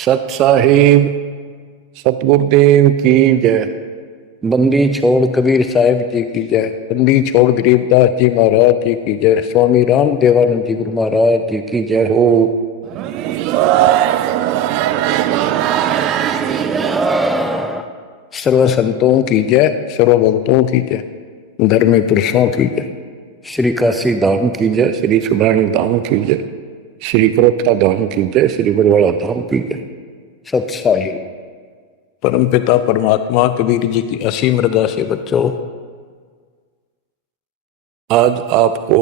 सत साहिब सतगुरुदेव की जय। बंदी छोड़ कबीर साहिब जी की जय। बंदी छोड़ गरीबदास जी महाराज जी की जय। स्वामी राम देवानंद जी गुरु महाराज जी की जय हो। सर्व संतों की जय, सर्व भक्तों की जय, धर्मी पुरुषों की जय। श्री काशी धाम की जय, श्री सुडानी धाम की जय, श्री करोथा धाम की जय, श्री बरवाड़ा धाम की जय। सत साहिब परमपिता परमात्मा कबीर जी की असीम रजा से बच्चों, आज आपको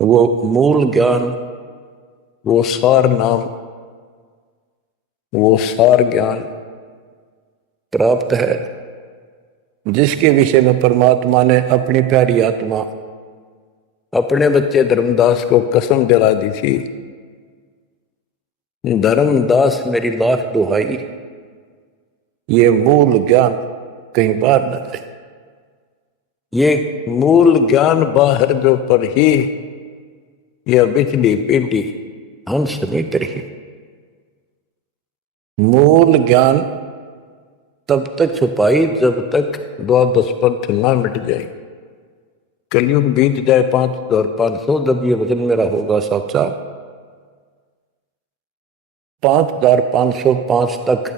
वो मूल ज्ञान, वो सार नाम, वो सार ज्ञान प्राप्त है जिसके विषय में परमात्मा ने अपनी प्यारी आत्मा अपने बच्चे धर्मदास को कसम दिला दी थी। धर्मदास मेरी लाख दुहाई, ये मूल ज्ञान कहीं बाहर न जाए। ये मूल ज्ञान बाहर जो पर ही यह बिजली पेटी हंस नहीं रही। मूल ज्ञान तब तक छुपाई जब तक द्वादश पंथ ना मिट जाए। कलयुग बीत जाए 5500, जब ये वचन मेरा होगा साचा 5505 तक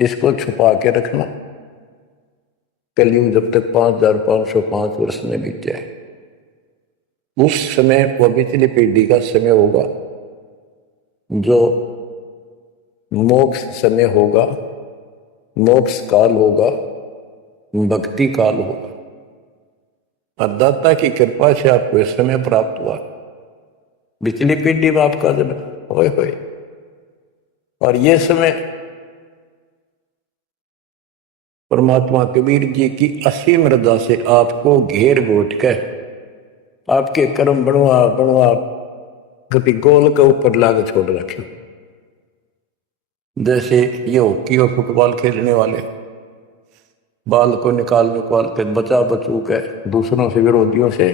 इसको छुपा के रखना। कलयुग जब तक 5505 वर्ष में बीत जाए, उस समय वह बिजली पीढ़ी का समय होगा जो मोक्ष समय होगा, मोक्ष काल होगा, भक्ति काल होगा। और दाता की कृपा से आपको यह समय प्राप्त हुआ। बिजली पीढ़ी में आपका जन्म होए होए, और यह समय परमात्मा कबीर जी की असीम रजा से आपको घेर घोट कर आपके कर्म बनवा बनवा कभी गोल के ऊपर लाग छोड़ रखे। जैसे ये हॉकी और फुटबॉल खेलने वाले बाल को निकाल के बचा बचू के दूसरों से, विरोधियों से,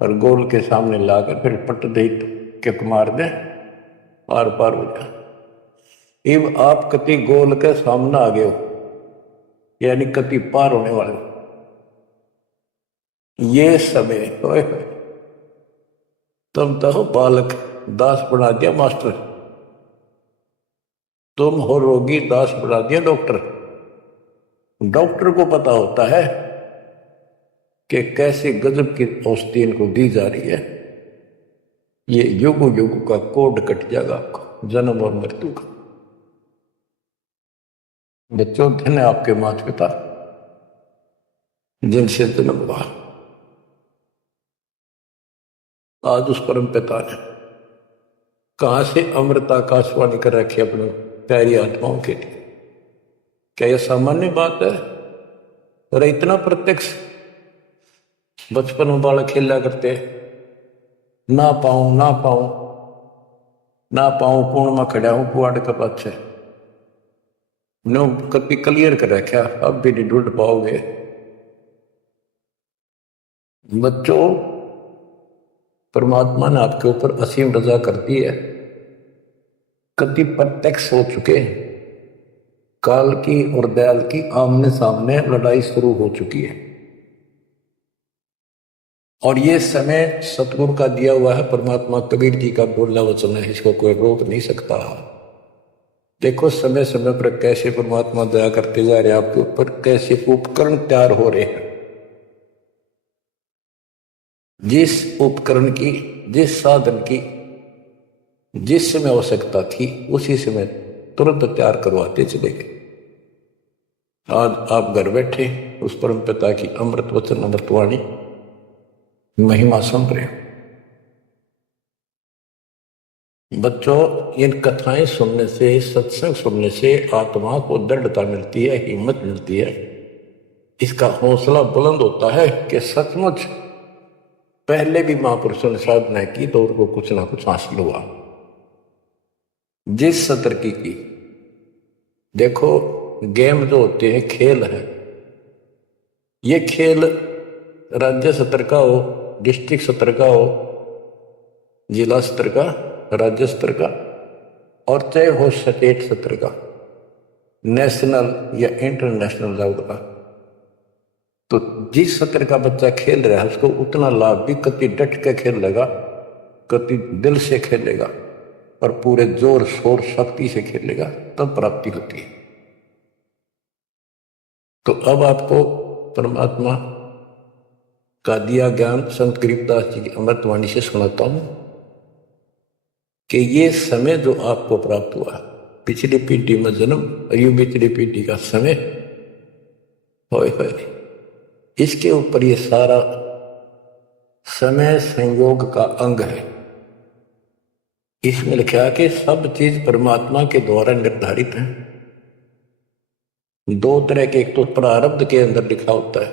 और गोल के सामने लाकर फिर पट दे किक मार दे, पार पार हो जाए। इब आप कति गोल के सामने आ गए हो, यानी कति पार होने वाले। ये समय तुम तो बालक दास बना दिया मास्टर, तुम हो रोगी दास बना दिया डॉक्टर। डॉक्टर को पता होता है कि कैसे गजब की औषधि इनको दी जा रही है। ये युग युग का कोड कट जाएगा आपको, जन्म और मृत्यु का। बच्चों, धन है आपके माता पिता जिनसे जन्म हुआ। आज उस परम पिता ने कहां से अमृत आकाशवाणी कर रखी अपनी प्यारी आत्माओं के लिए। क्या यह सामान्य बात है? और इतना प्रत्यक्ष बचपन में बालक खेला करते, ना पाऊं ना पाऊं ना पाऊं, कौन में खड़ा हूं कुआड़ के पाछे, नो कभी क्लियर कर रखा, अब भी नहीं ढूंढ पाओगे। बच्चों, परमात्मा ने आपके ऊपर असीम रजा कर दी है। कति प्रत्यक्ष हो चुके, काल की और दयाल की आमने सामने लड़ाई शुरू हो चुकी है। और ये समय सतगुरु का दिया हुआ है, परमात्मा कबीर जी का बोलना वचन है, इसको कोई रोक नहीं सकता। देखो समय समय पर कैसे परमात्मा दया करते जा रहे हैं आपके ऊपर, कैसे उपकरण तैयार हो रहे हैं। जिस उपकरण की, जिस साधन की जिस समय आवश्यकता थी, उसी समय तुरंत तैयार करवाते चले गए। आज आप घर बैठे उस परम पिता की अमृत वचन अमृतवाणी महिमा सुन रहे हो। बच्चों, इन कथाएं सुनने से, सत्संग सुनने से आत्मा को दृढ़ता मिलती है, हिम्मत मिलती है। इसका हौसला बुलंद होता है कि सचमुच पहले भी महापुरुषों ने साधना की तो उनको कुछ ना कुछ हासिल हुआ। जिस सत्र की देखो, गेम जो होते हैं, खेल है, ये खेल राज्य स्तर का हो, डिस्ट्रिक्ट स्तर का हो, जिला स्तर का, राज्य स्तर का, और चाहे हो स्टेट सत्र का, नेशनल या इंटरनेशनल लेवल का, तो जिस सत्र का बच्चा खेल रहा है उसको उतना लाभ भी कति डट के खेलेगा, कति दिल से खेलेगा और पूरे जोर शोर शक्ति से खेलेगा, तब प्राप्ति होती है। तो अब आपको परमात्मा का दिया ज्ञान संत गरीबदास जी की अमृतवाणी से सुनाता हूं कि ये समय जो आपको प्राप्त हुआ, पिछली पीढ़ी में जन्म और ये पिछली पीढ़ी का समय, होए इसके ऊपर ये सारा समय संयोग का अंग है। इसमें लिखा कि सब चीज परमात्मा के द्वारा निर्धारित है। दो तरह के, एक तो प्रारब्ध के अंदर लिखा होता है,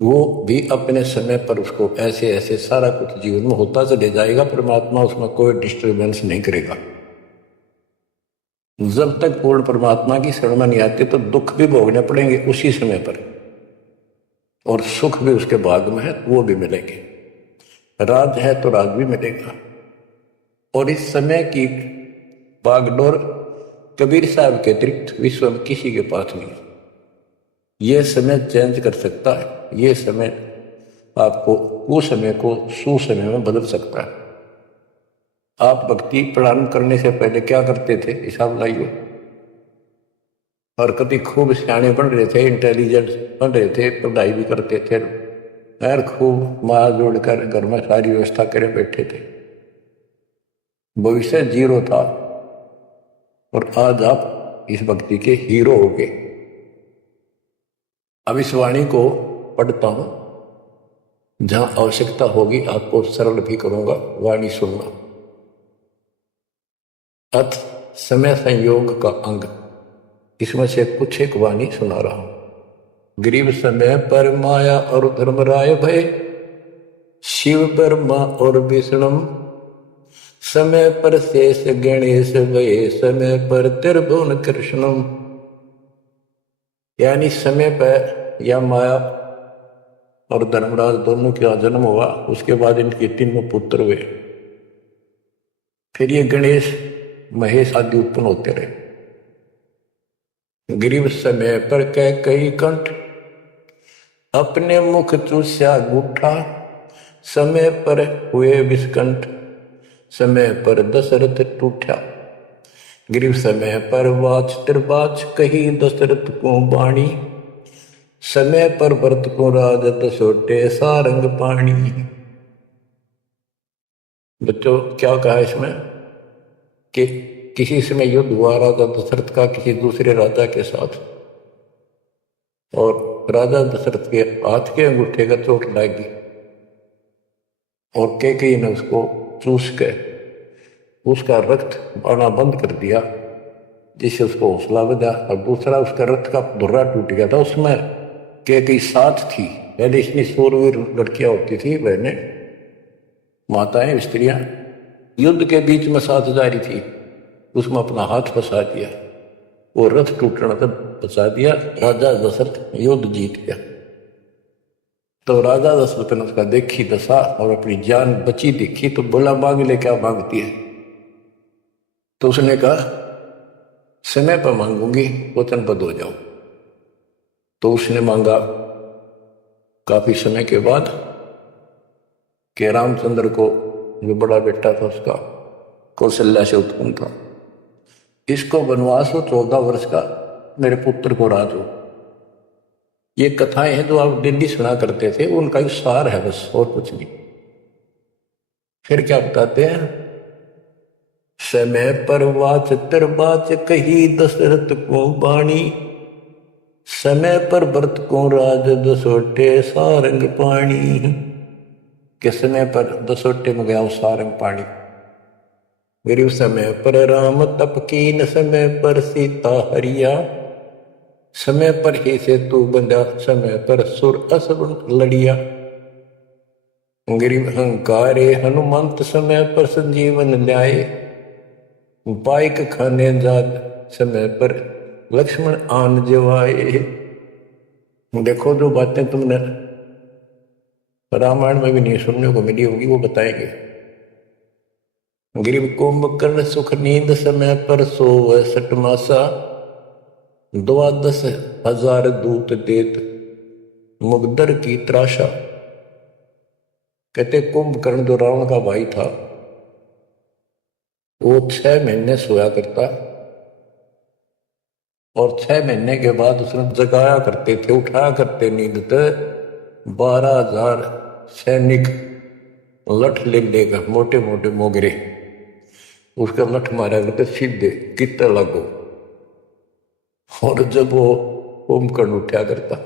वो भी अपने समय पर उसको ऐसे ऐसे सारा कुछ जीवन में होता चले जाएगा, परमात्मा उसमें कोई डिस्टर्बेंस नहीं करेगा। जब तक पूर्ण परमात्मा की शरण में नहीं आते तो दुख भी भोगने पड़ेंगे उसी समय पर, और सुख भी उसके भाग में है वो भी मिलेंगे। राज है तो राज भी मिलेगा। और इस समय की बागडोर कबीर साहब के अतिरिक्त विश्व में किसी के पास नहीं। ये समय चेंज कर सकता है, ये समय आपको कुसमय को सुसमय में बदल सकता है। आप भक्ति प्रारंभ करने से पहले क्या करते थे, हिसाब लाइए। और कभी खूब सियाने बन रहे थे, इंटेलिजेंट बन रहे थे, पढ़ाई भी करते थे, और खूब माँ जोड़कर घर में सारी व्यवस्था करे बैठे थे, भविष्य जीरो था। और आज आप इस भक्ति के हीरो हो गए। अब इस वाणी को पढ़ता हूं, जहां आवश्यकता होगी आपको सरल भी करूंगा, वाणी सुनना। अथ समय संयोग का अंग, इसमें से कुछ एक वाणी सुना रहा हूं। गरीब समय पर माया और धर्मराय भय, शिव ब्रह्मा और विष्णु, समय पर शेष गणेश भय, समय पर त्रिभुवन कृष्णम। यानी समय पर या माया और धर्मराज दोनों का जन्म हुआ, उसके बाद इनके तीनों पुत्र हुए, फिर ये गणेश महेश आदि उत्पन्न होते रहे। गरीब समय पर कह कई कंठ, अपने मुख चूस्या गुठा, समय पर हुए विस्कंठ, समय पर दशरथ टूटा। गरीब समय पर वाच त्रिबाच, कही दशरथ को बाणी, समय पर भरत को राजत सोटे सारंग पाणी। बच्चों क्या कहा इसमें कि किसी समय युद्ध हुआ राजा दशरथ का किसी दूसरे राजा के साथ, और राजा दशरथ के हाथ के अंगूठे का चोट लगी और कैकेयी ने उसको चूस के उसका रक्त आना बंद कर दिया, जिससे उसको हौसला बढ़ा। और दूसरा उसका रथ का धुर्रा टूट गया था, उसमें कैकेयी साथ थी। पहले इतनी शूरवीर लड़कियां होती थी, बहनें, माताएं, स्त्रियां, युद्ध के बीच में साथ जा रही थी, उसमें अपना हाथ फंसा दिया, वो रथ टूटना तब बचा दिया, राजा दशरथ युद्ध जीत गया। तो राजा दशरथ ने उसका देखी दशा और अपनी जान बची देखी, तो बोला मांग ले, क्या मांगती है? तो उसने कहा समय पर मांगूंगी, वचनबद्ध हो जाओ। तो उसने मांगा काफी समय के बाद कि रामचंद्र को, जो बड़ा बेटा था उसका, कौशल्या से उत्पन्न था, इसको वनवास हो 14 वर्ष का, मेरे पुत्र को राज हो। ये कथाएं हैं जो आप दिल्ली सुना करते थे, उनका एक सार है बस, और कुछ नहीं। फिर क्या बताते हैं, समय पर वाच त्रिबाच, कही दशरथ को बाणी, समय पर भरत को राज दसोटे सारंग पाणी। के समय पर दसोटे में गया सारंग पाणी। गरीब समय पर राम तप कीन, समय पर सीता हरिया, समय पर ही सेतु बंधा, समय पर सुर असुर लड़िया। गरीब अहंकारे हनुमंत, समय पर संजीवन ल्याए, बाइक खाने जात, समय पर लक्ष्मण आन जवाए। देखो जो बातें तुमने रामायण में भी नहीं सुनने को मिली होगी, वो बताएंगे। गिरिव कुंभकर्ण सुख नींद समय पर सोव सट मासा 12,000 दूत देत मुगदर की त्राशा। कहते कुंभकर्ण जो रावण का भाई था वो 6 महीने सोया करता और 6 महीने के बाद उसने जगाया करते थे, उठाया करते नींद से 12,000 सैनिक लठ ले लेगा, मोटे मोटे मोगरे उसका लठ मारा करते सीधे कितने लगो। और जब वो कुंभकर्ण उठा करता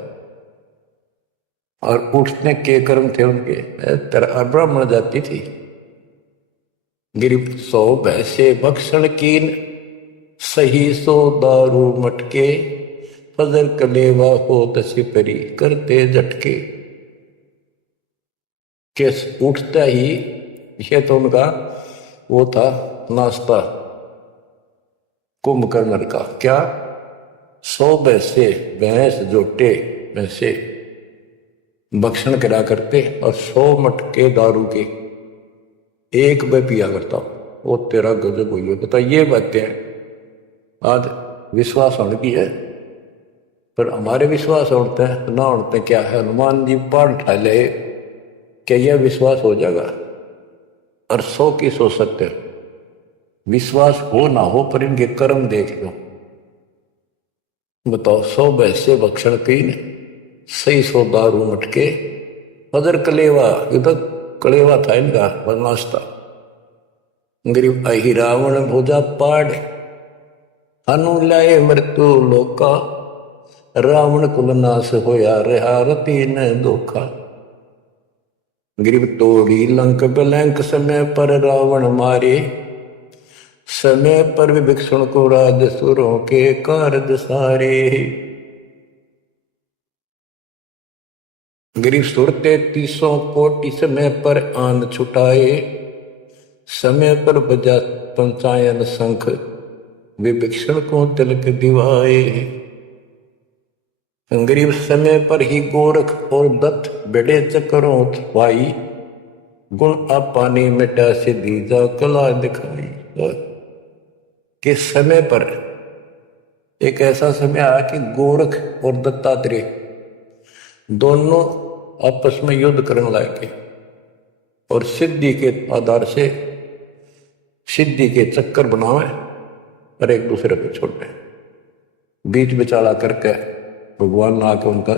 और उठने के कर्म थे उनके, ब्राह्मण जाति थी। गिरिप 100 भैसे भक्षण कीन सही 100 दारू मटके फजर कलेवा हो तसी परी करते झटके। के उठता ही यह तो उनका वो था नाश्ता कुंभकर्ण का, क्या 100 भैंसे भैंस जोटे भैंसे भक्षण करा करते और 100 मटके दारू के एक में पिया करता। वो तेरा गजब हुई है। बता ये बातें आज विश्वास होने की है, पर हमारे विश्वास होते हैं ना होते क्या है। हनुमान जी पान उठा ले क्या यह विश्वास हो जाएगा? और 100 की सोच सकते हैं, विश्वास हो ना हो पर इनके कर्म देख लो। बताओ 100 भैंसे भक्षण की सही 100 दारू मटके फजर कलेवा, इधर कलेवा था इनका नाश्ता। गरीब अहि रावण भोजा पाड़ हनु लाए मृत्यु लोका रावण कुलनाश होया रहा रति न धोखा। गरीब तोड़ी लंक बलंक समय पर रावण मारे समय पर विभीषण को राज सुरों के कारज सारे। गरीब सुर 33 कोटि समय पर आन छुटाए समय पर बजा पंचायन शंख विभीषण को तिलक दिवाए। गरीब समय पर ही गोरख और दत्त बड़े चक्रों भाई गुण आपानी मिटा से दीजा कला दिखाई। कि समय पर एक ऐसा समय आया कि गोरख और दत्तात्रेय दोनों आपस में युद्ध करने लायक और सिद्धि के आधार से सिद्धि के चक्कर बनावे और एक दूसरे को छोड़े। बीच बिचाला करके भगवान ने आके उनका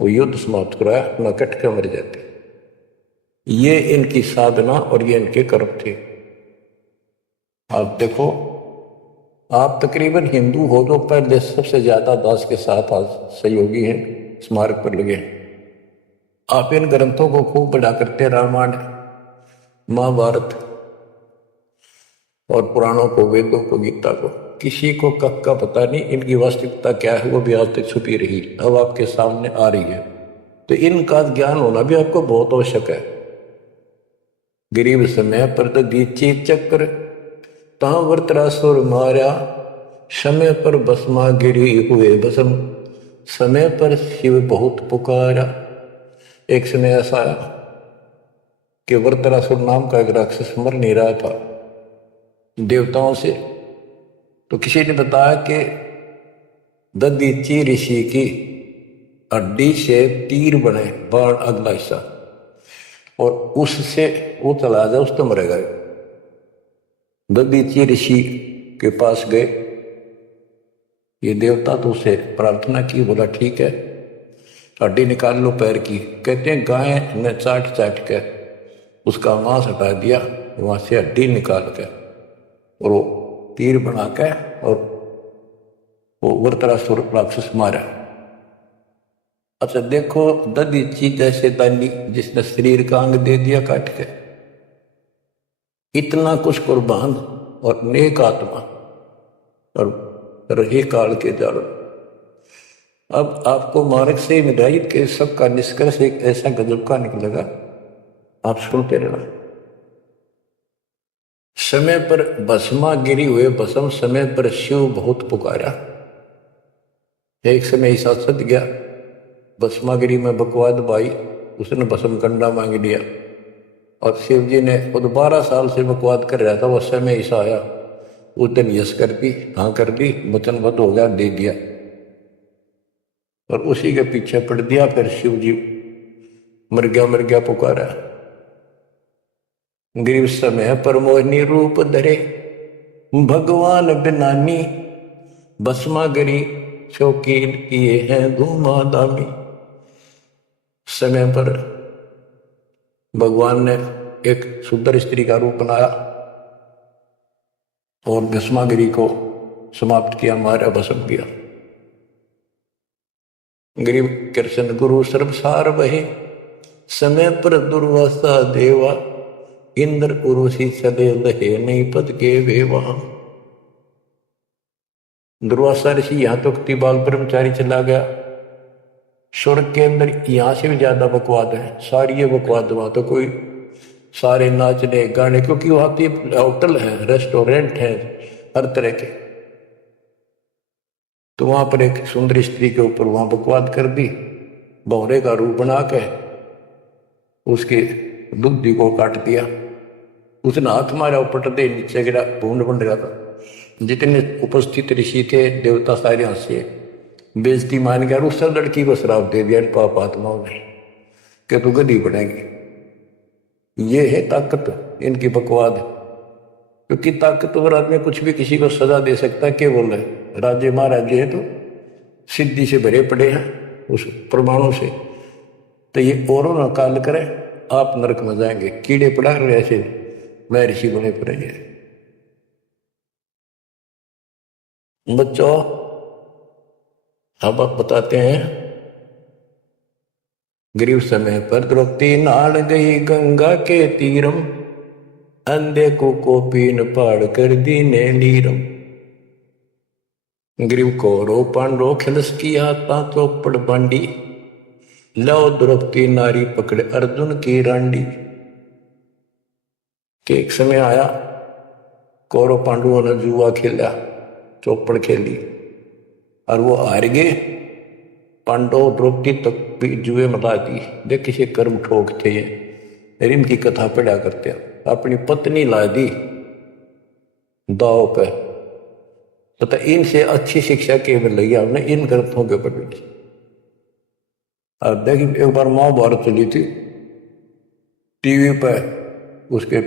वो युद्ध समाप्त कराया, न कट के मर जाते। ये इनकी साधना और ये इनके कर्म थे। आप देखो, आप तकरीबन हिंदू हो तो पहले सबसे ज्यादा दास के साथ आज सहयोगी हैं, स्मारक पर लगे। आप इन ग्रंथों को खूब पढ़ा करते, रामायण महाभारत और पुराणों को, वेदों को, गीता को। किसी को कब का पता नहीं, इनकी वास्तविकता क्या है वो भी आज तक छुपी रही, अब आपके सामने आ रही है। तो इनका ज्ञान होना भी आपको बहुत आवश्यक है। गरीब समय पर दीची चक्र ता वृत्रासुर मारा समय पर भस्मा गिरी हुए भस्म समय पर शिव बहुत पुकारा। एक समय ऐसा आया कि वृत्रासुर नाम का एक राक्षस मर नहीं रहा था देवताओं से, तो किसी ने बताया कि दधीची ऋषि की हड्डी से तीर बने बाण अगला हिस्सा, और उससे वो चला जाए उस तो मरेगा। दधीची ऋषि के पास गए, ये देवता तो उसे प्रार्थना की, बोला ठीक है हड्डी निकाल लो पैर की। कहते हैं गाय ने चाट चाट के उसका मांस हटा दिया, वहां से हड्डी निकाल के और वो तीर बना के और वो वृत्रासुर राक्षस मारा। अच्छा देखो, दधीची जैसे दानी जिसने शरीर का अंग दे दिया काट के, इतना कुछ कुर्बान और नेक आत्मा और रही काल के जाल। अब आपको मार्ग से मिलाई के सबका निष्कर्ष एक ऐसा गजब का निकलेगा, आप सुनते रहना। समय पर भस्मा गिरी हुए भस्म समय पर शिव बहुत पुकारा। एक समय ऐसा सद गया, भस्मागिरी में बकवाद भाई उसने भस्म कंडा मांग लिया और शिव जी ने खुद 12 साल से बकवाद कर रहा था, वो समय ऐसा आया, उस दिन यश कर दी, हाँ कर दी, वचनबद्ध हो गया, दे दिया, और उसी के पीछे पड़ दिया। फिर शिव जी मर गया पुकारा। ग्रीव समय पर मोहिनी रूप धरे, भगवान बिनानी, भस्मा गिरी शौकीन किए हैं धूमाधामी। समय पर भगवान ने एक सुंदर स्त्री का रूप बनाया और भस्मागिरी को समाप्त किया, मारा, भस्म किया। गरीब कृष्ण गुरु सर्वसार वहे, समय पर दुर्वासा देवा, इंद्र उर्वशी सदे लहे, नहीं पद के वेवा। दुर्वासा ऋषि यहां तो बाल ब्रह्मचारी चला गया, स्वर्ग के अंदर यहां से भी ज्यादा बकवाद है, सारी ये बकवाद वहां तो कोई सारे नाचने गाने, क्योंकि वहां पे होटल है, रेस्टोरेंट है, हर तरह के। तो वहां पर एक सुंदर स्त्री के ऊपर वहां बकवाद कर दी, भौरे का रूप बना के उसके बुद्धि को काट दिया। उसने हाथ मारा, उपट दे नीचे गिरा, भूड बन रहा था। जितने उपस्थित ऋषि थे, देवता, सारे हंसे, बेइज्जती मान गया। उस लड़की को श्राप दे दिया पाप आत्माओं ने कि तू गधी बनेगी। ये है ताकत इनकी बकवाद, क्योंकि ताकतवर आदमी कुछ भी किसी को सजा दे सकता है। केवल राज्य महाराज्य है तो सिद्धि से भरे पड़े हैं उस प्रमाणों से, तो ये औरों न काल करे, आप नरक में जाएंगे। कीड़े पड़ा रहे ऐसे मैं ऋषि बने पड़ेंगे। बच्चों अब आप बताते हैं, ग्रीव समय पर द्रौपदी नाल गई गंगा के तीरम, अंधे को कोपीन पाड़ कर दीने लीरम। ग्रीव कौरो पांडो खिलस किया ता चौपड़ बांडी, लो द्रौपदी नारी पकड़े अर्जुन की रांडी। के एक समय आया, कौरव पांडवों ने जुआ खेला, चौपड़ खेली और वो हार गए। पांडव द्रौपदी तक भी जुए में ला दी। देख किसी कर्म ठोक थे ये, इनकी कथा पढ़ा करते। अपनी पत्नी ला दी दाव पे, पता इनसे अच्छी शिक्षा के मिल रही है हमने इन ग्रंथों के ऊपर बैठी। अब देखिए एक बार महाभारत चली थी टीवी पे, उसके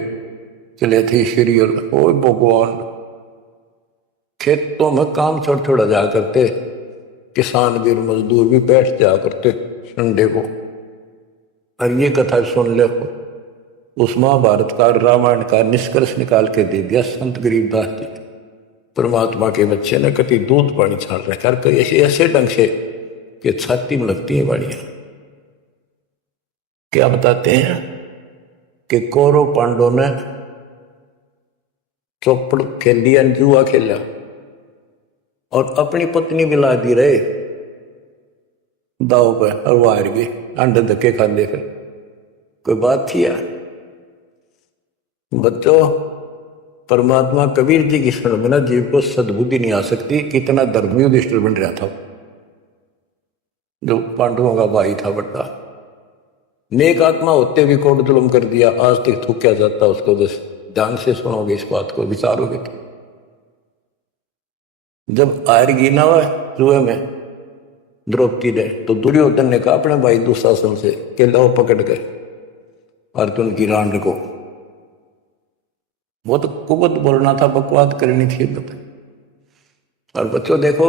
चले थे सीरियल। ओ भगवान, खेतों में काम छोड़ छोड़ा जा करते, किसान भी मजदूर भी बैठ जा करते संडे को, और ये कथा सुन ले। उस महाभारत का, रामायण का निष्कर्ष निकाल के दे दिया संत गरीबदास जी। परमात्मा के बच्चे ने कभी दूध पानी छाल रखा, कई ऐसे ऐसे ढंग से कि छाती में लगती है बाड़ियां। क्या बताते हैं कि कौरव पांडव ने चौपड़ खेल लिया, जुआ खेला और अपनी पत्नी भी ला दी रहे दाव पे, और वो हार गए, अंडे धक्के खाते। फिर कोई बात थी यार। बच्चों, परमात्मा कबीर जी की शरण में ना जीव को सद्बुद्धि नहीं आ सकती। कितना धर्मी युधिष्ठिर बन रहा था, जो पांडवों का भाई था बड़ा, नेक आत्मा होते भी कोट जुल्म कर दिया, आज तक थूका जाता उसको। बस ध्यान से सुनोगे इस बात को, विचारोगे तो। जब हारगी ना हुआ जुए में द्रौपदी ने, तो दुर्योधन ने कहा अपने भाई दुशासन से कि लो पकड़ के अर्जुन की रांड को। वो तो कुबत बोलना था, बकवाद करनी थी। और बच्चों देखो,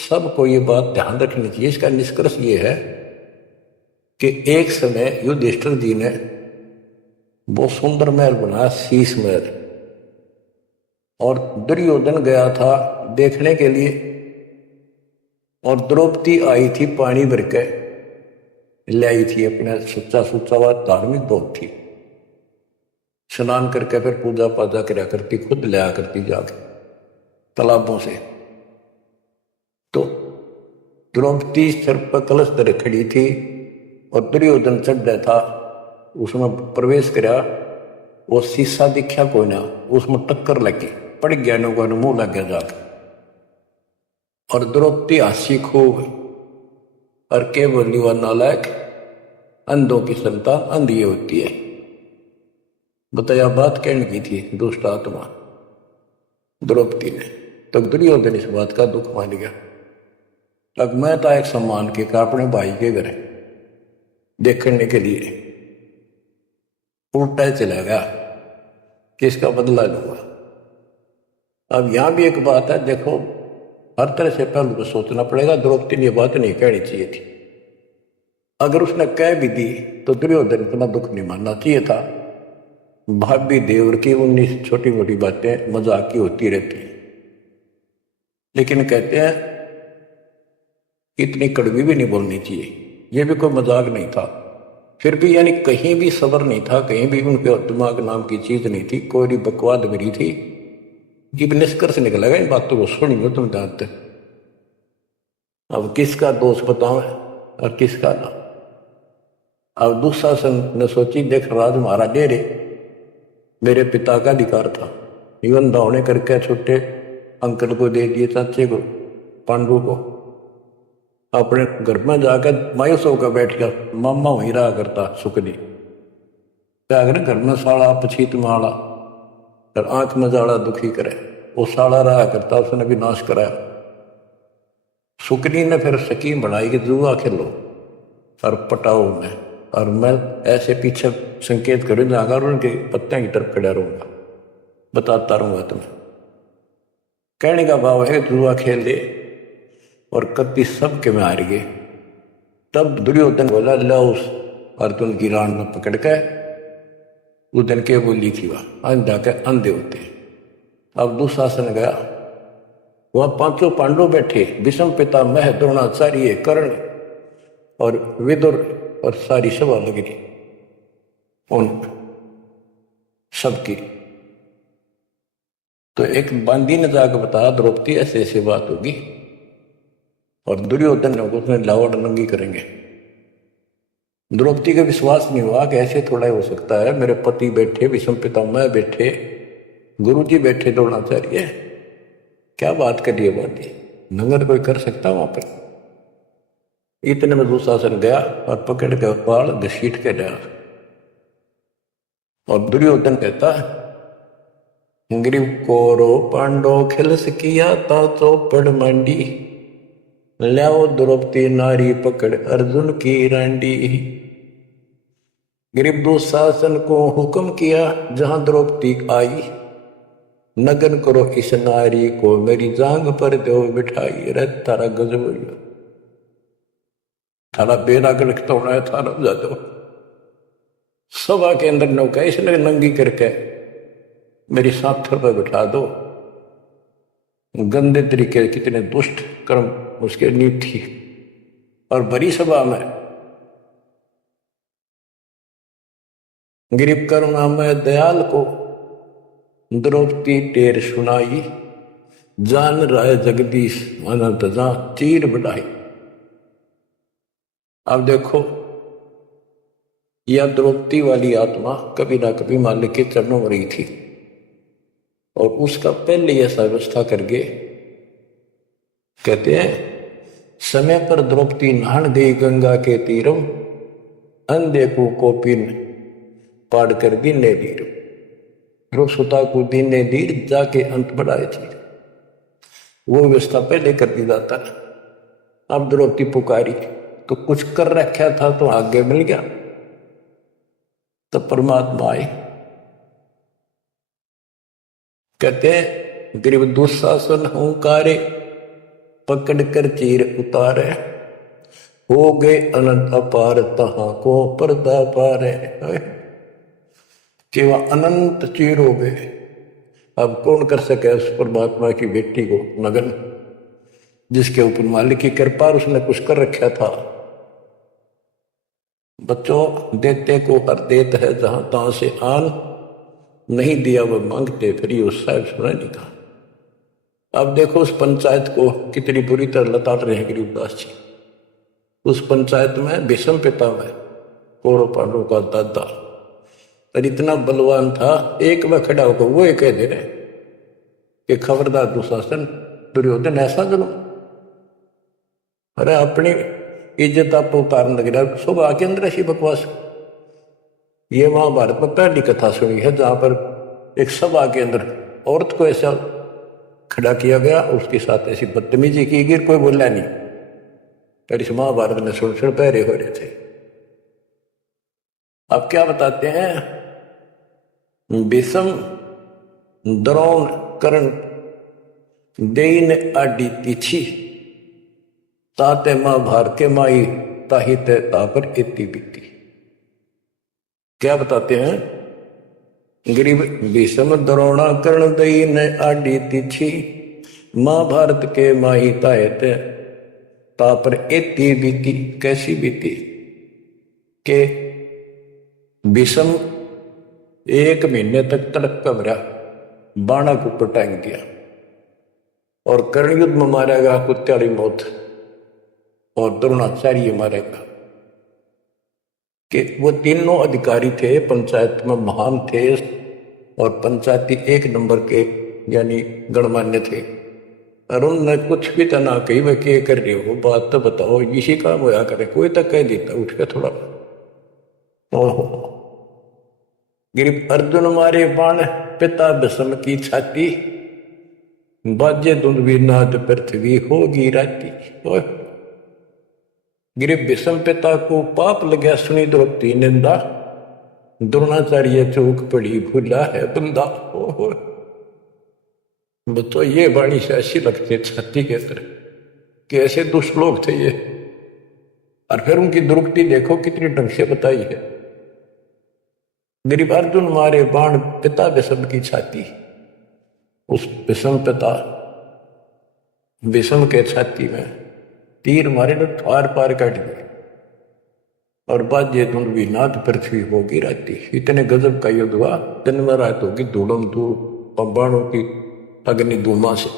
सबको ये बात ध्यान रखनी चाहिए। इसका निष्कर्ष ये है कि एक समय युधिष्ठिर जी ने वो सुंदर महल बनाया, शीश महल, और दुर्योधन गया था देखने के लिए, और द्रौपदी आई थी पानी भर के लाई थी, अपने सच्चा सुच्चा बात धार्मिक बहुत थी। स्नान करके फिर पूजा पाजा करा करती, खुद लाया करती जाके तालाबों से। तो द्रौपदी सिर पर कलश धरे खड़ी थी और दुर्योधन चढ़ था, उसमें प्रवेश करा। वो शीशा दिखा कोई ना, उसमें टक्कर लगी, पड़ गया, नौका ने मुंह लग गया जाके। और द्रौपदी हंसी खूब, और के बोली वह नालायक, अंधों की संतान अंधी होती है। बताया बात कहने की थी दुष्ट आत्मा द्रौपदी ने। तो दुर्योधन इस बात का दुख मान गया। अब मैं था एक सम्मान के का अपने भाई के घर देखने के लिए उल्टा चला गया कि इसका बदला लूंगा। अब यहां भी एक बात है, देखो हर तरह से पहले तो सोचना पड़ेगा। द्रौपदी ने बात नहीं कहनी चाहिए थी। अगर उसने कह भी दी तो दुर्योधन इतना दुख नहीं मानना चाहिए था। भाभी देवर की 19 छोटी मोटी बातें मजाक की होती रहती है, लेकिन कहते हैं इतनी कड़वी भी नहीं बोलनी चाहिए। यह भी कोई मजाक नहीं था। फिर भी यानी कहीं भी सबर नहीं था, कहीं भी उनके दिमाग नाम की चीज नहीं थी, कोई बकवाद भरी थी। जब निष्कर्ष निकलेगा इन बातों को सुनियो तुम जानते। अब किसका दोष बताओ और किसका ना। अब दुशासन ने सोची देख राज हमारा डेरे मेरे पिता का अधिकार था, जीवन दावने करके छोटे अंकल को दे दिए, चाचे को पांडु को। अपने घर में जाकर मायूस होकर बैठ गया। मामा वहीं रहा करता सुखनी क्या करे, घर में साड़ा पछीत माड़ा और आंख में जाड़ा दुखी करे। वो साड़ा रहा करता, उसने भी नाश कराया। सुकनी ने फिर स्कीम बनाई कि जुआ खेलो और पटाओ में, और मैं ऐसे पीछे संकेत करूँ जाकर उनके पत्तियां की तरफ खड़ा रहूंगा, बताता रहूंगा तुम्हें। कहने का भाव है जुआ खेल दे और कत्ती सबके में हार गए। तब दुर्योधन बोला ला उस अर्जुन की रान में पकड़ के उस दिन के बोली थी वह अंधा के अंधे होते। अब दुशासन गया, वह पांचों पांडव बैठे, भीष्म पितामह द्रोणाचार्य कर्ण और विदुर और सारी सभा लगी थी उन सबकी। तो एक बांदी ने जाकर बताया द्रौपदी ऐसे ऐसी बात होगी, और दुर्योधन ने उसमें लावड़ नंगी करेंगे। द्रौपदी का विश्वास नहीं हुआ कि ऐसे थोड़ा हो सकता है। मेरे पति बैठे, भीष्म पितामह बैठे, गुरुजी बैठे, द्रोणाचार्य, क्या बात करिए बात नंगर कोई कर सकता वहां पर। इतने में दुशासन गया और पकड़ के बाल घसीट के गया। और दुर्योधन कहता ग्रीव कोरो पांडो खिलस किया ता चौपड़ मांडी, ल्याओ द्रौपदी नारी पकड़ अर्जुन की रांडी। ग्रीव दुशासन को हुक्म किया जहां द्रौपदी आई, नगन करो इस नारी को मेरी जांग पर दो बिठाई। रे तारा गजब हो, थारा बेरा गलत होना है, थारा जादो सभा के अंदर नौका इसने नंगी करके मेरी साथर पर बिठा दो। गंदे तरीके कितने दुष्ट कर्म उसके नींव थी। और बड़ी सभा में गिरिप करुणा में दयाल को द्रौपदी टेर सुनाई, जान राय जगदीश अनंत जा चीर बढ़ाई। अब देखो यह द्रौपदी वाली आत्मा कभी ना कभी मालिक के चरणों में रही थी, और उसका पहले ऐसा व्यवस्था करके कहते हैं समय पर द्रौपदी नहान गई गंगा के तीरम, अंधे को कोपिन पाड़ कर दीने दीर। सुता को दीने दीर जाके अंत बढ़ाए थी, वो व्यवस्था पहले कर दी जाता। अब द्रौपदी पुकारी तो कुछ कर रखा था तो आगे मिल गया। तो परमात्मा आए, कहते हैं ग्रीव दुशासन हुंकारे, पकड़ कर चीर उतारे, हो गए अनंत अपार तहां को पर्दा पारे। कि वह अनंत चीर हो गए। अब कौन कर सके उस परमात्मा की बेटी को नगन, जिसके ऊपर मालिक की कृपा उसने कुछ कर रखा था। बच्चों देते को हर देत है जहां तहां से आन, नहीं दिया वह मांगते फिर उस साहब सुना नहीं कहा। अब देखो उस पंचायत को कितनी बुरी तरह लताड़ रहे हैं गरीबदास जी। उस पंचायत में भीष्म पितामह कौरव पांडवों का दादा और इतना बलवान था, एक में खड़ा होकर वो कह दे रहे कि खबरदार दुशासन दुर्योधन ऐसा जुल्म। अरे अपनी इज्जत आप उतारने लग रहा, सुबह के अंदर ऐसी बकवास। ये महाभारत में पहली कथा सुनी है जहां पर एक सभा के अंदर औरत को ऐसा खड़ा किया गया, उसके साथ ऐसी बदतमीजी की गई, कोई बोला नहीं। पर इस महाभारत में सुन पहरे हो रहे थे। अब क्या बताते हैं, भीष्म द्रोण कर्ण देन आडि तिथि ताते महाभारत के माई ताहित तापर इति बीती। क्या बताते हैं, गरीब भीष्म द्रोणा कर्ण दयन आडि तिथि महाभारत के माही ताहित तापर इति बीती। कैसी बीती के भीष्म 1 महीने तक तड़प कमरा बाणा को ऊपर टांग दिया और कर्ण युद्ध में मारेगा कुत्याली मौत, और द्रोणाचार्य मारेगा। कि वो तीनों अधिकारी थे, पंचायत में महान थे और पंचायती 1 नंबर के यानी गणमान्य थे। और उनने कुछ भी तो ना कही, वह क्या कर रहे हो, बात तो बताओ, इसी काम होया करे। कोई तक कह देता उठ के थोड़ा। गिरिप अर्जुन मारे बाण पिता भीष्म की छाती बाजे दुंदवीनाद पृथ्वी होगी राती। गिरिप भीष्म पिता को पाप लगा सुनी द्रौपदी निंदा द्रोणाचार्य चौक पड़ी भूला है बंदा। तो ये वाणी से ऐसी लगती छाती के तरह कि ऐसे दुष्ट लोग थे ये। और फिर उनकी द्रौपदी देखो कितनी ढंग से बताई है। गरीब अर्जुन मारे बाण पिता भीष्म की छाती, उस भीष्म पिता भीष्म के छाती में तीर मारे तो आर पार काट गए और बाजे दुंदवी नाद पृथ्वी होगी राती। इतने गजब का युद्ध हुआ, दिन में रात होगी धूलम धूल बाणों की अग्नि धूमा से।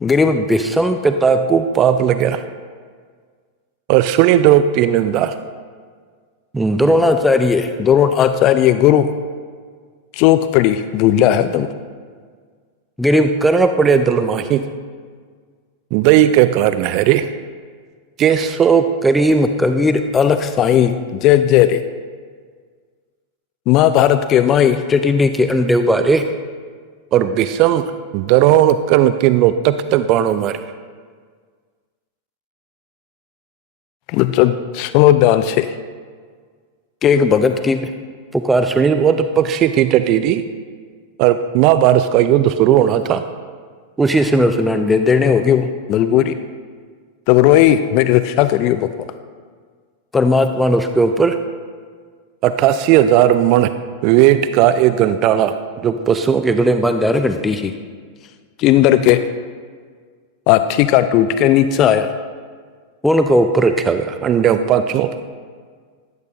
गरीब भीष्म पिता को पाप लगा और सुनी द्रौपदी निंदा द्रोणाचार्य गुरु चूक पड़ी भूला है तुम। गरीब कर्ण पड़े दल माही दई के कारण है रे, केसो करीम कबीर अलख साई जय जय रे। महाभारत के माई चटीली के अंडे उबारे और भीष्म द्रोण कर्ण तीनों तक बाणों मारे। सुनो ध्यान से कि एक भगत की पुकार सुनी, बहुत पक्षी थी टटीरी और महाभारत का युद्ध शुरू होना था। उसी समय उसने अंडे देने होगी मजबूरी, तब रोई मेरी रक्षा करियो भगवान। परमात्मा ने उसके ऊपर 88,000 मन वेट का एक घंटाड़ा जो पशुओं के गले बांधा घंटी ही इंद्र के हाथी का टूट के नीचे आया, उनको ऊपर रखा गया अंडे 5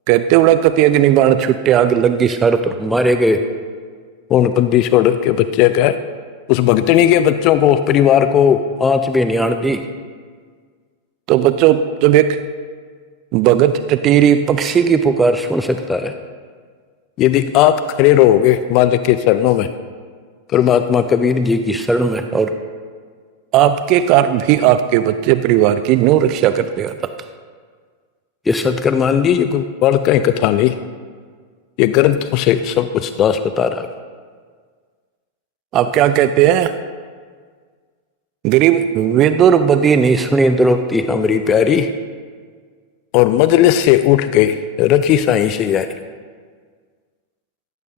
कहते उड़ा कति अग्नि बाण छुट्टे आग लगी सर पर मारे गए। उन बंदी छोड़ के बच्चे का उस भक्तनी के बच्चों को उस परिवार को आंच भी नहीं आन दी। तो बच्चों जब एक भगत टटीरी पक्षी की पुकार सुन सकता है, यदि आप खड़े रहोगे मालिक के चरणों में, परमात्मा कबीर जी की शरण में, और आपके कारण भी आपके बच्चे परिवार की नो रक्षा करते आता था। ये सत्कर्म मान ली, ये कोई बड़ कहीं कथा नहीं, ये ग्रंथों से सब कुछ दास बता रहा है। आप क्या कहते हैं, गरीब विदुर बदी नहीं सुनी द्रौपदी हमारी प्यारी और मजलिस से उठ गई रखी साई से यारी।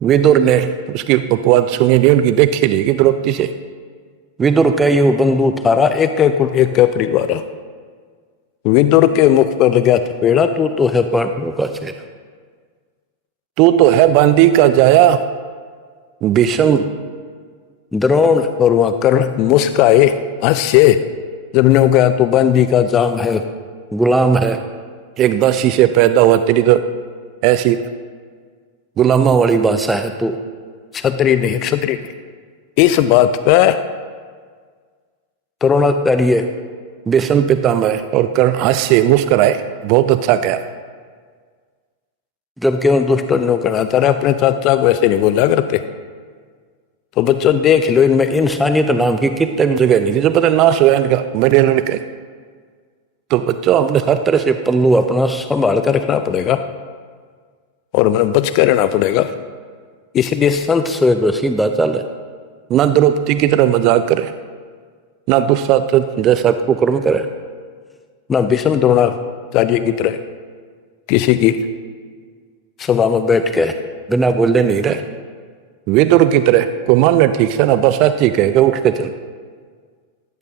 विदुर ने उसकी बकवाद सुनी नहीं, उनकी देखी नहीं कि द्रौपदी से। विदुर का यू बंधु थारा एक कुल एक परिवार। विदुर के मुख पर लगा थपेड़ा, तू तो है पांडवों का चेहरा, तू तो है बांदी का जाया। भीष्म द्रोण और वहां कर्ण मुस्काए हंसे जब ने कहा तू बांदी का जाम है, गुलाम है, एक दासी से पैदा हुआ, तेरी तो ऐसी गुलामा वाली भाषा है, तू क्षत्रिय नहीं, क्षत्रिय नहीं। इस बात पर द्रोणाचार्य भीष्म पितामह और कर्ण हास्य मुस्कुराए, बहुत अच्छा कहा। जबकि उन दुष्टों ने कहना था अपने चाचा को ऐसे नहीं बोला करते। तो बच्चों देख लो, इनमें इंसानियत नाम की कितने भी जगह नहीं थी, जो पता नाश हुआ इनका मेरे लड़के। तो बच्चों अपने हर तरह से पल्लू अपना संभाल कर रखना पड़ेगा। और हमें बच कर रहना पड़ेगा। इसलिए संत सोए तो सीधा चले, ना द्रौपदी की तरह मजाक करे, ना दुस्साहस जैसा कुकर्म करे, ना भीष्म द्रोणाचार्य की तरह किसी की सभा में बैठ के बिना बोले नहीं रहे। विदुर की तरह कोई मानना ठीक से ना बस साची कहेगा उठ के चल।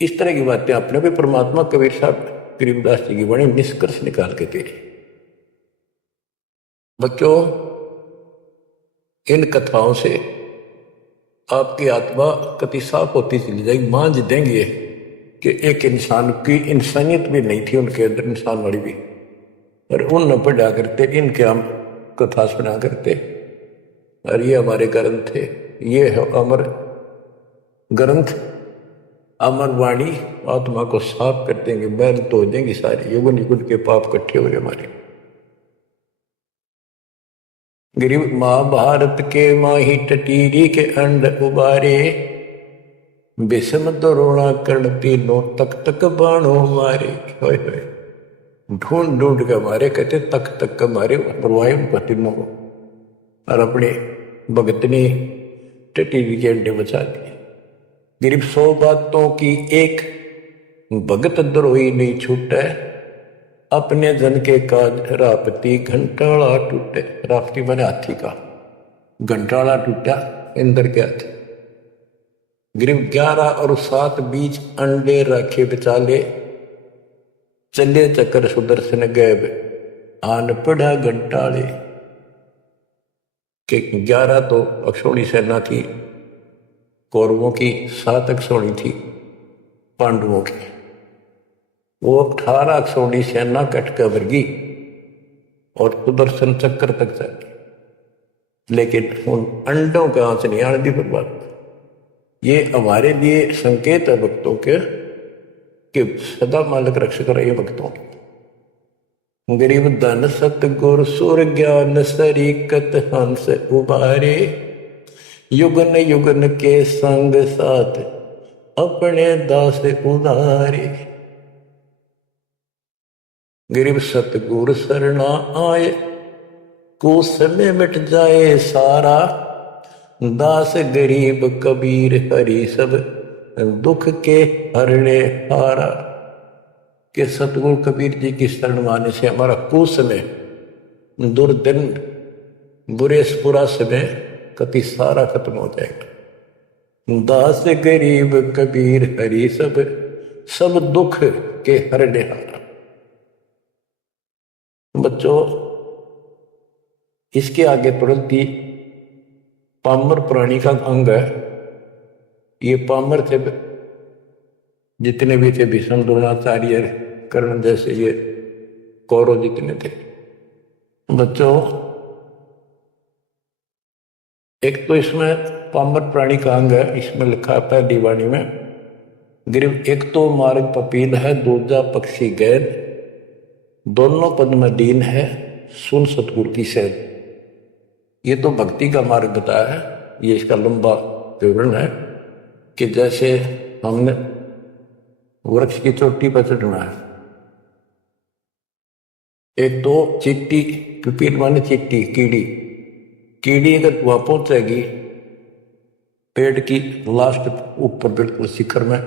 इस तरह की बातें अपने भी परमात्मा कबीर साहब गरीबदास जी की बड़ी निष्कर्ष निकाल के दे। बच्चों, इन कथाओं से आपकी आत्मा कति साफ होती चली जाएगी। मान देंगे कि एक इंसान की इंसानियत भी नहीं थी उनके अंदर, इंसान वाली भी, और उन न पढ़ा करते, इनके हम कथा सुना करते। और ये हमारे ग्रंथ थे, ये है अमर ग्रंथ, अमर वाणी आत्मा को साफ कर देंगे, बैल धो देंगे सारे युगन युगन के पाप इकट्ठे हो गए हमारे। गरीब महाभारत के माही टटीरी के अंड उबारे, विषम द्रोणा कर्ण तीनों तक तक बाणों मारे। ढूंढ ढूंढ के मारे, कहते तक तक मारे परवाए उनका तीनों को, और अपने भगतनी टटीरी के अंडे बचा दिए। गरीब 100 बातों की एक भगत द्रोही नहीं छूटे, अपने जन के काज रापती घंटाला टूटे। रापती मैंने हाथी का, घंटाला टूटा इंद्र के हाथ। गरीब 11 और 7 बीच अंडे रखे बेचाले, चले चक्कर सुदर्शन गैब आन पड़ा घंटाले। के 11 तो अक्षौणी सेना थी कौरवों की, 7 अक्षौणी थी पांडवों की। वो 18 अक्षौणी सेना कट कर वर्गी और सुदर्शन चक्कर तक चली, लेकिन उन अंडों का आंच नहीं आने दी बर्बाद। ये हमारे लिए संकेत है भक्तों के कि सदा मालिक रक्षक रहे भक्तों के। गरीब धन सतगुर सुर ज्ञान सरीकत हंस उबारे, युगन युगन के संग साथ अपने दास उदारे। गरीब सतगुर शरणा आए, कुछ में मिट जाए सारा, दास गरीब कबीर हरि सब दुख के हरणे हारा। के सतगुरु कबीर जी की शरण माने से हमारा कुछ में दुर्दिन बुरे बुरा समय कति सारा खत्म हो जाएगा। दास गरीब कबीर हरि सब सब दुख के हरणे हारा। बच्चों, इसके आगे तुरंत ही पामर प्राणी का अंग है। ये पामर थे जितने भी थे, भीष्म द्रोणाचार्य कर्ण जैसे ये कौरव जितने थे। बच्चों, एक तो इसमें पामर प्राणी का अंग है, इसमें लिखा है पहली वाणी में, गरीब एक तो मार्ग पपील है, दूजा पक्षी गैर, दोनों पद में दीन है, सुन सतगुरु की सैन। ये तो भक्ति का मार्ग बताया है। ये इसका लंबा विवरण है कि जैसे हमने वृक्ष की चोटी पर चढ़ना है, एक तो चीटी, पिपील माने चीटी, कीड़ी, कीड़ी अगर वहां पहुंचेगी पेड़ की लास्ट ऊपर बिल्कुल शिखर में,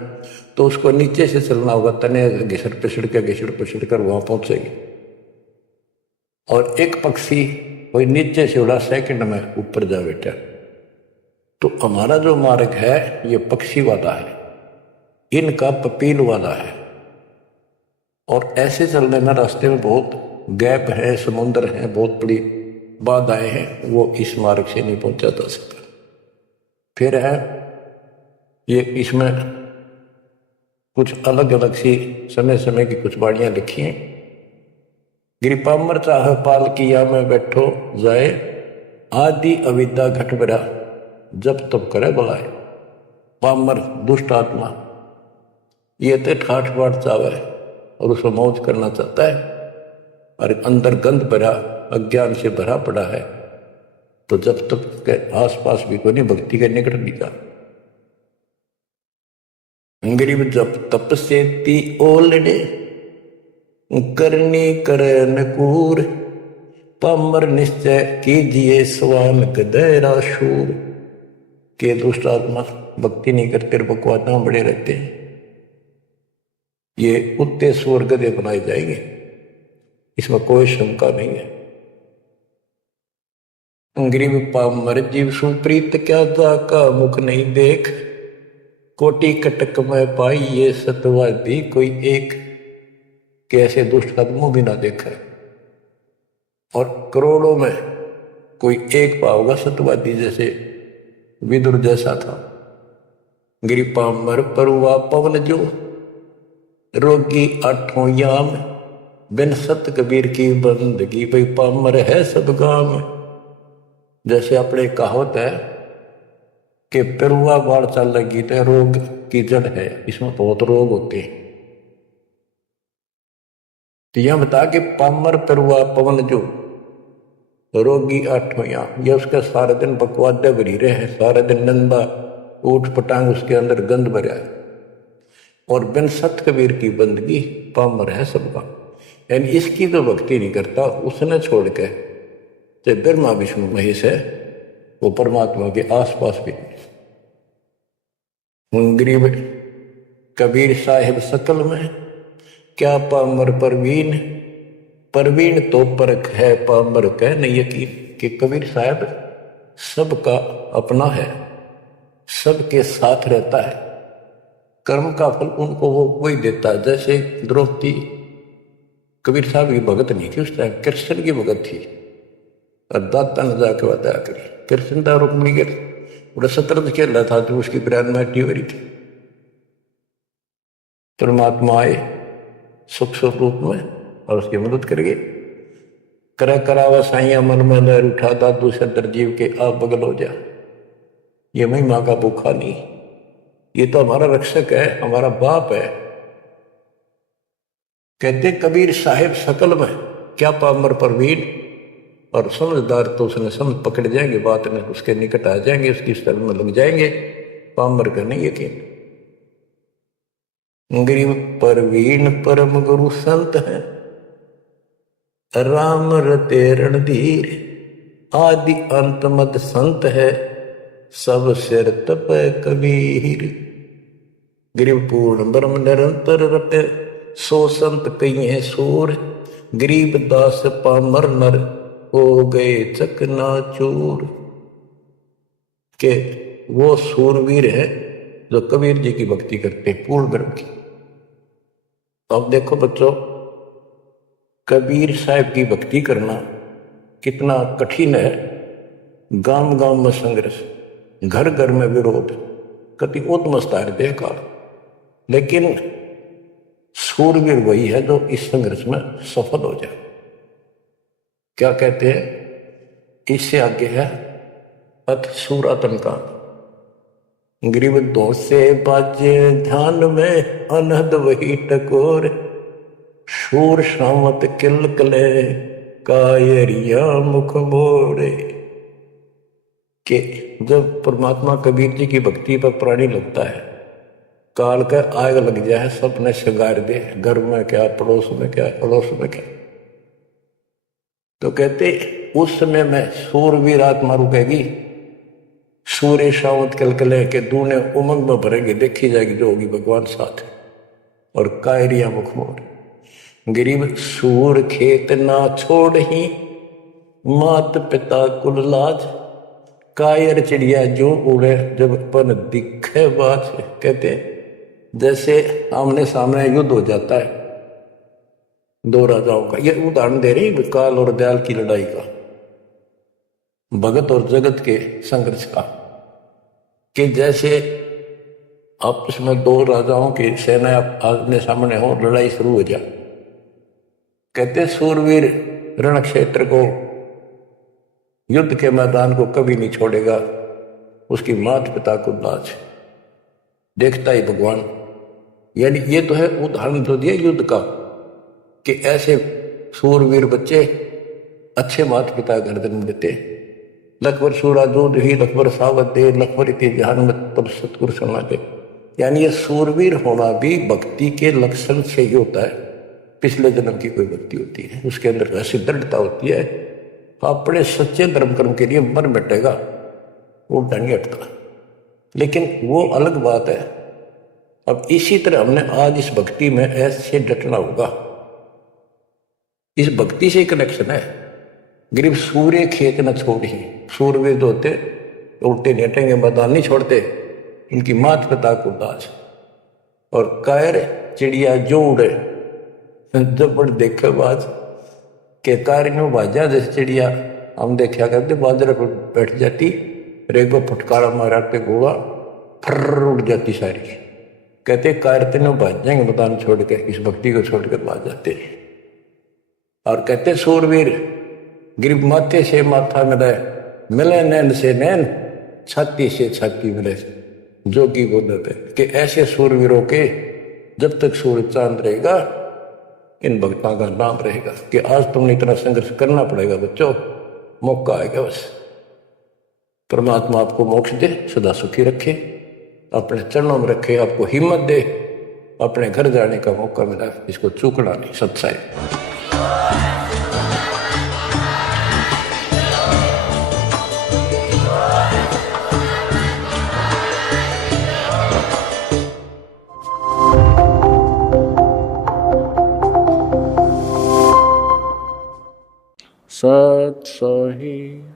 तो उसको नीचे से चलना होगा, तने घिसट पिसड़ कर वहां पहुंचेगी। और एक पक्षी कोई नीचे से उड़ा सेकंड में ऊपर जा बैठा। तो हमारा जो मार्ग है ये पक्षी वाला है, इनका पपील वाला है। और ऐसे चलने में रास्ते में बहुत गैप है, समुद्र है, बहुत बड़ी बाधाएं हैं, वो इस मार्ग से नहीं पहुंचा जा सकता। फिर है ये, इसमें कुछ अलग अलग सी समय समय की कुछ बाड़ियां लिखी हैं। गिरिपामर चाह पाल किया में बैठो जाए, आदि अविद्या घट बरा जब तब करे बुलाए। पामर दुष्ट आत्मा ये तो ठाठ बाट चावे और उसको मौज करना चाहता है, और अंदर गंध भरा अज्ञान से भरा पड़ा है, तो जब तक के आसपास भी कोई भक्ति के निकट नहीं जा। गरीब जब तप से ती ओलड़े, करनी करे नकूर, पामर निश्चय कीजिए स्वान गधेरा शूर। के दुष्ट आत्मा भक्ति नहीं करते, बकवाद में बड़े रहते हैं, ये कुत्ते सूर गधे बनाए जाएंगे, इसमें कोई शंका नहीं है। गरीब पामर जीव सुप्रीत क्या जाका मुख नहीं देख। कोटि कटक में पाई ये सतवादी कोई एक। कैसे दुष्ट आत्मा भी ना देखा, और करोड़ों में कोई एक पाओगा सतवादी, जैसे विदुर जैसा था। गिरी पामर परुआ पवन जो रोगी आठों याम। बिन सत कबीर की बंदगी भाई पामर है सब गाम। जैसे अपने कहावत है कि परुआ बाढ़ चल लगी तो रोग की जड़ है, इसमें बहुत रोग होते हैं। तो यह बता कि पामर परुआ पवन जो रोगी आठों याम, ये उसके सारे दिन बकवादे भरी रहे हैं, सारे दिन नंदा ऊट पटांग उसके अंदर गंद भरा है। और बिन सत कबीर की बंदगी पामर है सबका, यानी इसकी तो भक्ति नहीं करता, उसने छोड़ के चाहे ब्रह्मा विष्णु महेश है, वो परमात्मा के आसपास भी नहीं। गरीब कबीर साहिब सकल में क्या पामर परवीन। परवीन तो परख है पामर कह नहीं यकीन। कि कबीर साहब सबका अपना है, सबके साथ रहता है, कर्म का फल उनको वो वही देता है। जैसे द्रौपदी कबीर साहब की भगत नहीं थी, उस टाइम कृष्ण की भगत थी, और दाता ने जाके बताया करी कृष्ण था रुक्मिणी के बड़ा शतरंज खेल रहा था, तो उसकी प्राण माटी हो रही थी। परमात्मा आए सुख स्वरूप में और उसकी मदद करेंगे। कर करावा साइया मन में लहर उठा दादू सदर जीव के आप बगल हो जा। ये महिमा का भूखा नहीं, ये तो हमारा रक्षक है, हमारा बाप है। कहते कबीर साहिब सकल में क्या पामर परवीन। और समझदार तो उसने समझ पकड़ जाएंगे, बात में उसके निकट आ जाएंगे, उसकी स्थल में लग जाएंगे। पामर का नहीं यकीन। गरीब परवीन परम गुरु संत है, राम रते रणधीर। आदि अंत मद संत है, सब सिर तप कबीर। गरीब पूर्ण ब्रह्म निरंतर रटे, सो संत कई है सूर। गरीब दास पामर नर, हो गए चकनाचूर। के वो सूरवीर है जो कबीर जी की भक्ति करते पूर्ण ब्रह्म की। अब देखो बच्चों, कबीर साहब की भक्ति करना कितना कठिन है। गांव गांव में संघर्ष, घर घर में विरोध, कति उत्मस्तार देखा, लेकिन सूरवीर वही है जो इस संघर्ष में सफल हो जाए। क्या कहते हैं, इससे आगे है अथ सूरातन का। गरीब दो से बाजे ध्यान में, अनहद वही टकोर। शूर शामत किलकले, कायरिया मुख मोड़े। कि जब परमात्मा कबीर जी की भक्ति पर प्राणी लगता है, काल का आग लग जाए, सबने श्रृंगार दे, घर में क्या, पड़ोस में क्या, अड़ोस में क्या। तो कहते उस समय में सूरवीर आत्मा रुकेगी, सूर्य शावत कलकले के दूने उमंग में भरेगी, देखी जाएगी जो होगी भगवान साथ। और कायरिया मुख मोड़। गरीब सूर खेत ना छोड़ ही, मात पिता कुल लाज। कायर चिड़िया जो उड़े, जब पन दिखे बाज। कहते जैसे आमने सामने युद्ध हो जाता है दो राजाओं का, ये उदाहरण दे रही काल और दयाल की लड़ाई का, भगत और जगत के संघर्ष का। कि जैसे आपस में दो राजाओं की सेना आमने सामने हो, लड़ाई शुरू हो जाए। कहते सूरवीर रण क्षेत्र को, युद्ध के मैदान को कभी नहीं छोड़ेगा, उसकी माता पिता को लाज देखता ही भगवान। यानी ये तो है उदाहरण तो दिया युद्ध का, कि ऐसे सूरवीर बच्चे अच्छे माता पिता घर जन्म देते। लखबर सूरा दूध ही लखबर सावत दे, लखबर इति ध्यान में तब सतगुरु सुना दे। यानी ये सूरवीर होना भी भक्ति के लक्षण से ही होता है। पिछले जन्म की कोई भक्ति होती है, उसके अंदर ऐसी दृढ़ता होती है अपने सच्चे धर्म कर्म के लिए मर बैठेगा, वो नहीं हटता। लेकिन वो अलग बात है। अब इसी तरह हमने आज इस भक्ति में ऐसे डटना होगा। इस भक्ति से कनेक्शन है। गरीब सूर्य खेत न छोड़ी, सूरवीर होते उल्टे लेटेंगे, मैदान नहीं छोड़ते, इनकी मात पिता को दास। और कायर चिड़िया जो उड़े, जब बड़ देखे बाज के कार में बाजा जैसे चिड़िया हम देखा करते, बाजरा पर बैठ जाती, रेगो फटकारा मारा के गोला फर्र उड़ जाती सारी। कहते कार तेनों भाज जाएंगे मैदान छोड़ के, इस भक्ति को छोड़ कर भाज जाते। और कहते सूरवीर गिरिब माथे से माथा मिले, मिले नैन से नैन, छाती से छाती मिले, जोगी बोलते कि ऐसे सूरवीरों के जब तक सूरज चांद रहेगा, इन भक्तों का नाम रहेगा। कि आज तुमने इतना संघर्ष करना पड़ेगा बच्चों, मौका आएगा बस। परमात्मा आपको मोक्ष दे, सदा सुखी रखे, अपने चरणों में रखे, आपको हिम्मत दे, अपने घर जाने का मौका मिला, इसको चूकना नहीं। सत्साई। सत साहिब।